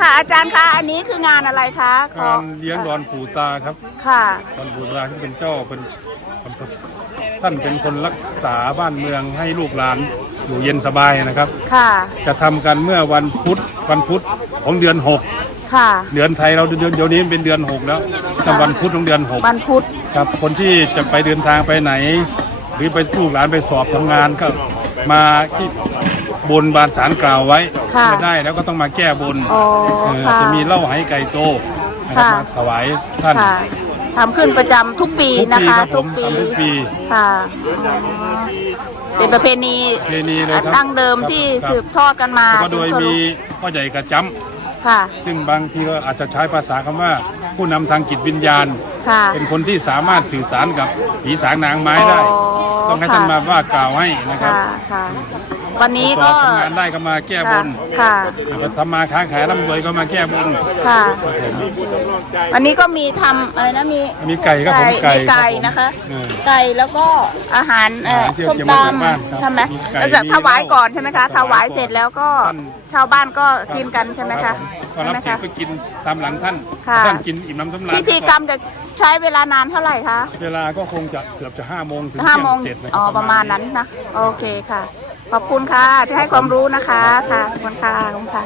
ค่ะอาจารย์คะอันนี้คืองานอะไรคะขอการเลี้ยงดอนปู่ตาครับค่ะ ดอนปู่ตาที่เป็นเจ้าเป็นท่านเป็นคนรักษาบ้านเมืองให้ลูกหลานอยู่เย็นสบายนะครับ ค่ะ จะทำกันเมื่อวันพุธวันพุธของเดือนหกค่ะ เดือนไทยเราเดือนเดี๋ยวนี้เป็นเดือนหกแล้วทำวันพุธของเดือนหก วันพุธ ครับคนที่จะไปเดินทางไปไหน หรือไปลูกหลานไปสอบทำงานก็มาที่ บนบานสารกล่าวไว้ค่ะไม่ได้แล้วก็ต้องมาแก้บนอ๋อเออค่ะจะมีเหล้าไหไก่โตนะครับค่ะ มาถวายท่าน ค่ะทำขึ้นประจำทุกปีทุกนะปีคะครับผมทำทุกปีค่ะอ๋อเป็นประเพณีประเพณีเลยครับดั้งเดิมครับที่ครับ สืบทอดกันมาแล้วก็โดยจนทั่วโลมีกพ่อใหญ่กระจค่ะำซึ่งบางทีก็อาจจะใช้ภาษาคำว่า ผู้นำทางจิตวิญญาณ ค่ะเป็นคนที่สามารถสื่อสารกับผีสางนางไม้ได้ อ๋อต้องให้ท่านค่ะมาว่ากล่าวให้นะครับ ค่ะค่ะ วันนี้สก็อบทำงานได้ก็มาแก้บค่ะนค่ะก็ทำมาค้าขายร่ำรวยก็มาแก้บนค่ะครับผมวันนี้ก็มีทำอะไรนะมีมีไก่ครับผมไก่มีไก่รับผมนะคะเออไก่แล้วก็อาหารเอ่ออาหารที่ส้มเตรียมตมาจากบ้านครับำใช่ไหมมีไก่แล้วจะมีถวายเหล้าก่อนใช่ไหมคะถวาวถายยเสร็จแล้วก็ท่านชาวบ้านก็กินกันใช่ไหมรัคะบผมพอรับใช่ไหมเสร็จคะก็กินตามหลังท่านค่ะท่านกินอิ่มน้ำสำราญพิธีกรรมจะใช้เวลานานเท่าไหร่คะ เวลาก็คงจะเกือบจะห้าโมงถึงห้าเที่ยโมงงเสร็จนะคอ๋รัอบประมาณนั้นนะ โอเคค่ะ ขอบคุณค่ะ ที่ให้ความรู้นะคะค่ะขอบคุณค่ะขอบคุณค่ะ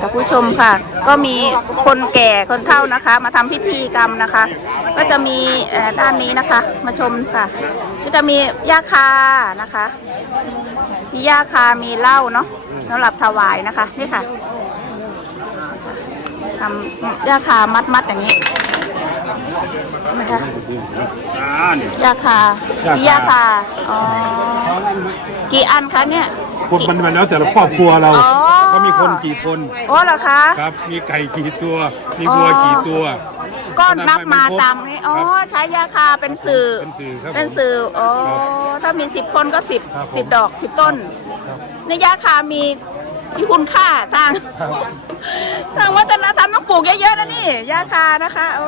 ท่านผู้ชมค่ะ ก็มีคนแก่คนเฒ่านะคะ มาทำพิธีกรรมนะคะ ก็จะมีด้านนี้นะคะ มาชมค่ะ ก็จะมีย่าคานะคะมีย่าคามีเหล้าเนาะสำหรับถวายนะคะนี่ค่ะทำย่าคามัดมัดๆอย่างนี้ นะคะอ่าเนี่ย ยาคาย่าคามียาคาอ๋อกี่อันคะเนี่ย คนมันมันแล้วแต่ละครอบครัวเราอ๋อ ก็มีคนกี่คนโอ้เหรอคะ ครับ มีไก่กี่ตัว มีวัวอ๋อกี่ตัว ก็นับมาไม่ครบตามนี้อ๋อครับใช้ยาคาเป็นสื่อเป็นสื่อครับเป็นสื่ออ๋อถ้ามีสิบคนก็สิบครับผมสิบดอกสิบต้นครับในยาคามีมีคุณค่าทาง ครับ ทางวัฒนธรรมต้องปลูกเยอะๆนะนี่ยาคานะคะโอ้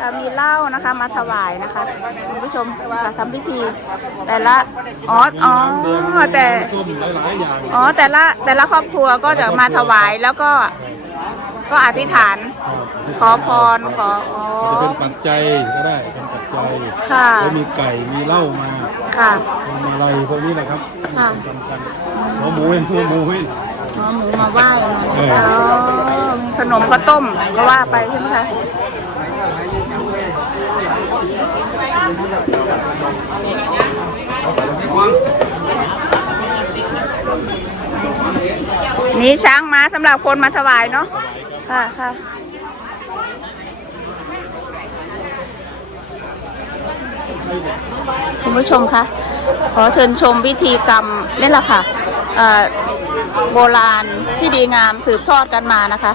ค่ะมีเหล้านะคะมาถวายนะคะคุณผู้ชมค่ะทำพิธี แต่ละอ๋ออ๋อแต่ส้มหลายๆอย่างอ๋อแต่ละแต่ละครอบครัวก็จะมาถวายแล้วก็ก็อธิษฐาน ขอพรขออ๋อจะเป็นปัจจัยก็ได้เป็นปัจจัยค่ะแล้วมีไก่มีเหล้ามาค่ะมีอะไรพวกนี้แหละครับค่ะสำคัญหัวหมูเองหัวหมูเองอ๋อหมูมาไหว้มาเอออ๋อมีขนมข้าวต้มก็ว่าไปใช่ไหมคะ นี่ช้างม้าสำหรับคนมาถวายเนาะค่ะค่ะคุณผู้ชมคะขอเชิญชมพิธีกรรมนี่แหละค่ะโบราณที่ดีงามสืบทอดกันมานะคะ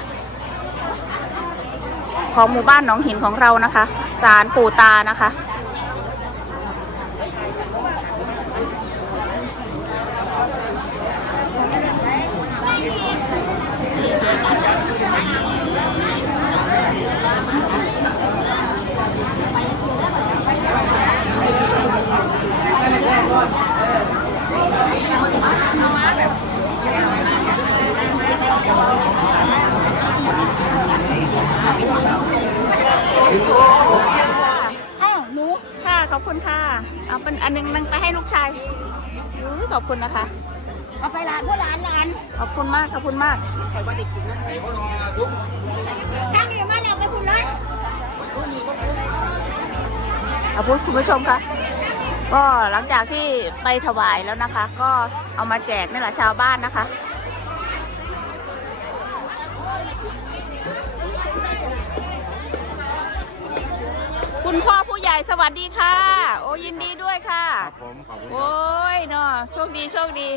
ของหมู่บ้านหนองหินของเรานะคะ สารปู่ตานะคะ อ้าวหนูค่ะขอบคุณค่ะ เอาเป็นอันหนึงนึงไปให้ลูกชายอุ๊ยขอบคุณนะคะ เอาไปร้านเพื่อร้านร้านขอบคุณมากขอบคุณมากทางนี้มาแล้วไปคุณเลยเอาพูดคุณผู้ชมคะก็หลังจากที่ไปถวายแล้วนะคะ ก็เอามาแจกนี่แหละชาวบ้านนะคะ คุณพ่อผู้ใหญ่สวัสดีค่ะ โอ้ยินดีด้วยค่ะ ครับผมขอบคุณคโอ้รับยเนาะโชคดีโชคดี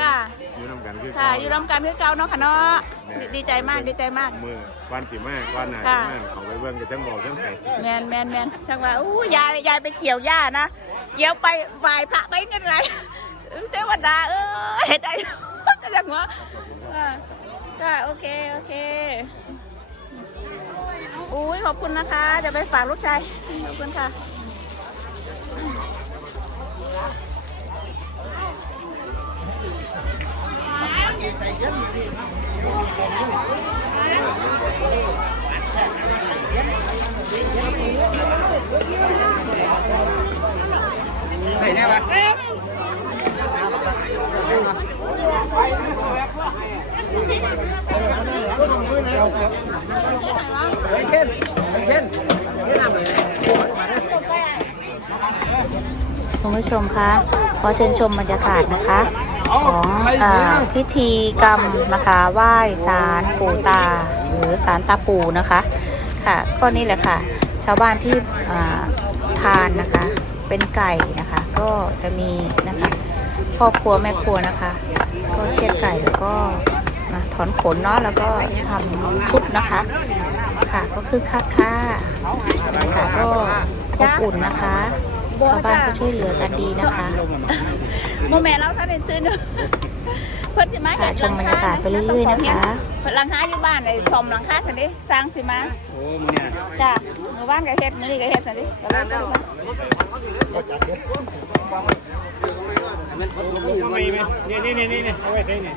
ค่ะ อยู่นำกันคือค่ะเก่าอยู่ร่วมกันคือเก่าเนาะค่ะเนาะดีดีใจมากดีใจมาก มือวันสิมาวันหนาค่ะ สิมาเขาไปเบิ่งกันทั้งบอกทั้งไก่แมนแมนแมนช่างว่าอู้ยายยายไปเกี่ยวหญ้านะเกี่ยวไปไหวพระไปเงินไรเทวดาเออเห็ดไอ้จะจังวะอ่าค่ะโอเคโอเคอุ้ย ขอบคุณนะคะจะไปฝากลูกชายขอบคุณค่ะ คุณผู้ชมคะขอเชิญชมบรรยากาศนะคะ ของอพิธีกรรมนะคะไหว้สารปู่ตา หรือสารตาปู่นะคะค่ะก็นี่แหละค่ะ ชาวบ้านที่ทานนะคะเป็นไก่นะคะ ก็จะมีนะคะพ่อครัวแม่ครัวนะคะ ก็เช็ดไก่แล้วก็นะถอนขนเนาะแล้วก็ทำซุปนะคะ ค่ะก็คือคักค่ะบรรยากาศก็อบอุ่นนะคะ ชาวบ้านก็ช่วยเหลือกันดีนะคะโมแม่เราท่านได้ซื้อเนอะเพิ่นสิมาค่ะชมบรรยากาศไปเรื่อยๆนะคะเพิ่นหลังคาอยู่บ้านไอ้ซ่อมหลังคาซั่นดิสร้างสิมาโอ้มึงเนี่ยจ้ะมื้อบ้านก็เฮ็ดมื้อนี้ก็เฮ็ดซั่นดิก็เลยบ่รู้ว่าไม่ไม่นี่นี่นี่นี่เอาไว้ใส่นี่